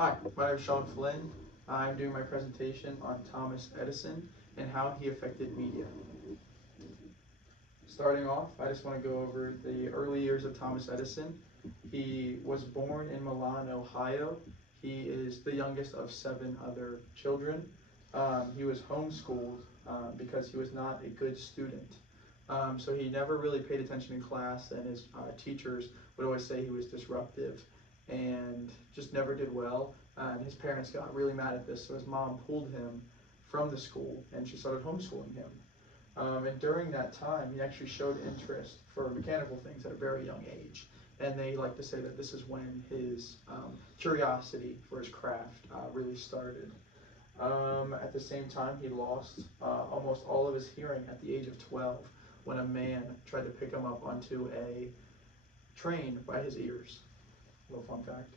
Hi, my name is Sean Flynn. I'm doing my presentation on Thomas Edison and how he affected media. Starting off, I just want to go over the early years of Thomas Edison. He was born in Milan, Ohio. He is the youngest of 7 other children. He was homeschooled because he was not a good student. So he never really paid attention in class, and his teachers would always say he was disruptive and just never did well. And his parents got really mad at this, so his mom pulled him from the school and she started homeschooling him. And during that time, he actually showed interest for mechanical things at a very young age. And they like to say that this is when his curiosity for his craft really started. At the same time, he lost almost all of his hearing at the age of 12 when a man tried to pick him up onto a train by his ears. A little fun fact.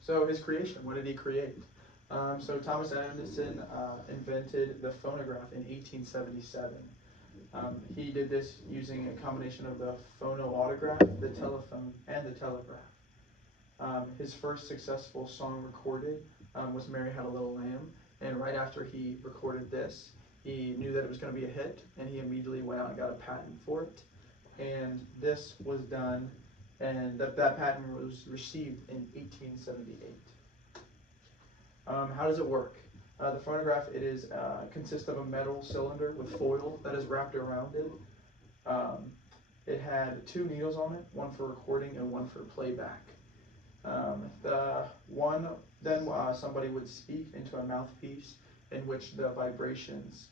So his creation, what did he create? So Thomas Edison invented the phonograph in 1877. He did this using a combination of the phonoautograph, the telephone, and the telegraph. His first successful song recorded was Mary Had a Little Lamb, and right after he recorded this, he knew that it was going to be a hit, and he immediately went out and got a patent for it. And this was done, and that patent was received in 1878. How does it work? The phonograph, consists of a metal cylinder with foil that is wrapped around it. It had 2 needles on it, one for recording and one for playback. Somebody would speak into a mouthpiece in which the vibrations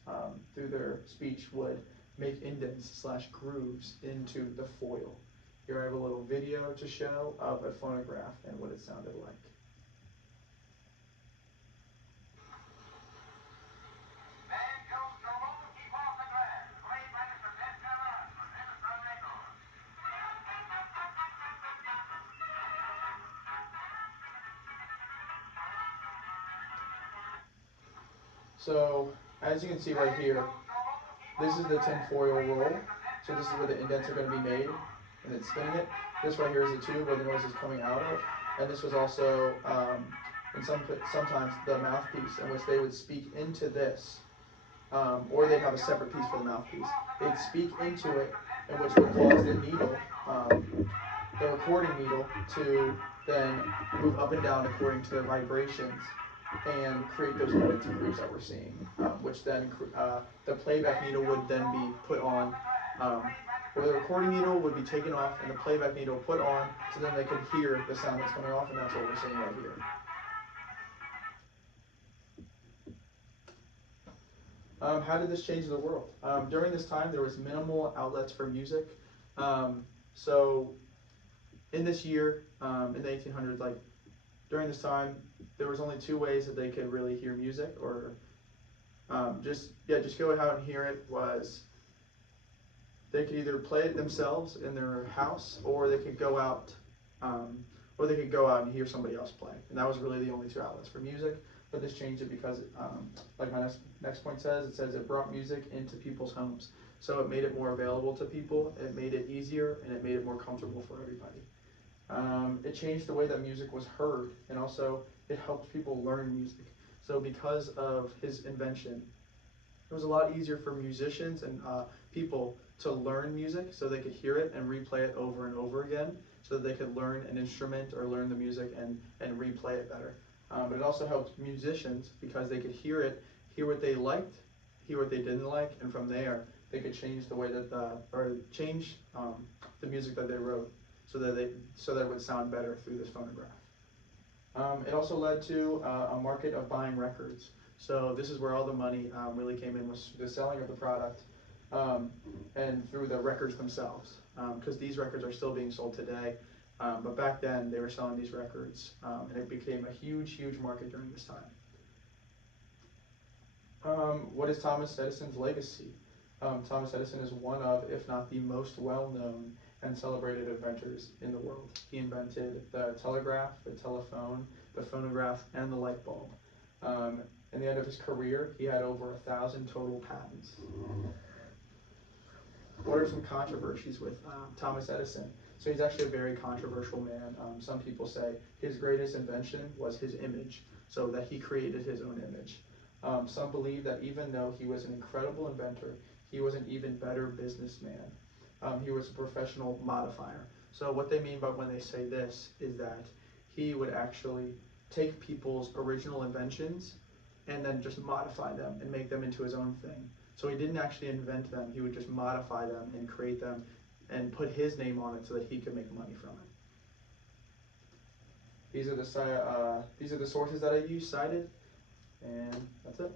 through their speech would make indents / grooves into the foil. Here I have a little video to show of a phonograph and what it sounded like. So, as you can see right here, this is the tin foil roll. So this is where the indents are going to be made, and it's spinning it. This right here is the tube where the noise is coming out of, and this was also, sometimes the mouthpiece in which they would speak into this, or they'd have a separate piece for the mouthpiece. They'd speak into it, and which would cause the needle, the recording needle, to then move up and down according to their vibrations and create those indents and grooves that we're seeing, which then the playback needle would then be put on, where the recording needle would be taken off and the playback needle put on, so then they could hear the sound that's coming off, and that's what we're seeing right here. How did this change the world? During this time, there was minimal outlets for music. So in this year, in the 1800s, during this time, there was only 2 ways that they could really hear music, or just go out and hear it. Was they could either play it themselves in their house, or they could go out, and hear somebody else play. And that was really the only 2 outlets for music. But this changed it because, like my next point says, it brought music into people's homes. So it made it more available to people, it made it easier, and it made it more comfortable for everybody. It changed the way that music was heard, and also it helped people learn music. So because of his invention, it was a lot easier for musicians and people to learn music, so they could hear it and replay it over and over again, so that they could learn an instrument or learn the music and replay it better. But it also helped musicians because they could hear it, hear what they liked, hear what they didn't like, and from there they could change the way that the music that they wrote, so that it would sound better through this phonograph. It also led to a market of buying records. So this is where all the money really came in, was the selling of the product, and through the records themselves, because these records are still being sold today. But back then, they were selling these records, and it became a huge market during this time. What is Thomas Edison's legacy? Thomas Edison is one of, if not the most well-known and celebrated inventors in the world. He invented the telegraph, the telephone, the phonograph, and the light bulb. In the end of his career, he had over 1,000 total patents. What are some controversies with Thomas Edison? So he's actually a very controversial man. Some people say his greatest invention was his image, so that he created his own image. Some believe that even though he was an incredible inventor, he was an even better businessman. He was a professional modifier. So what they mean by when they say this is that he would actually take people's original inventions and then just modify them and make them into his own thing. So he didn't actually invent them, he would just modify them and create them and put his name on it so that he could make money from it. These are the sources that I use cited, and that's it.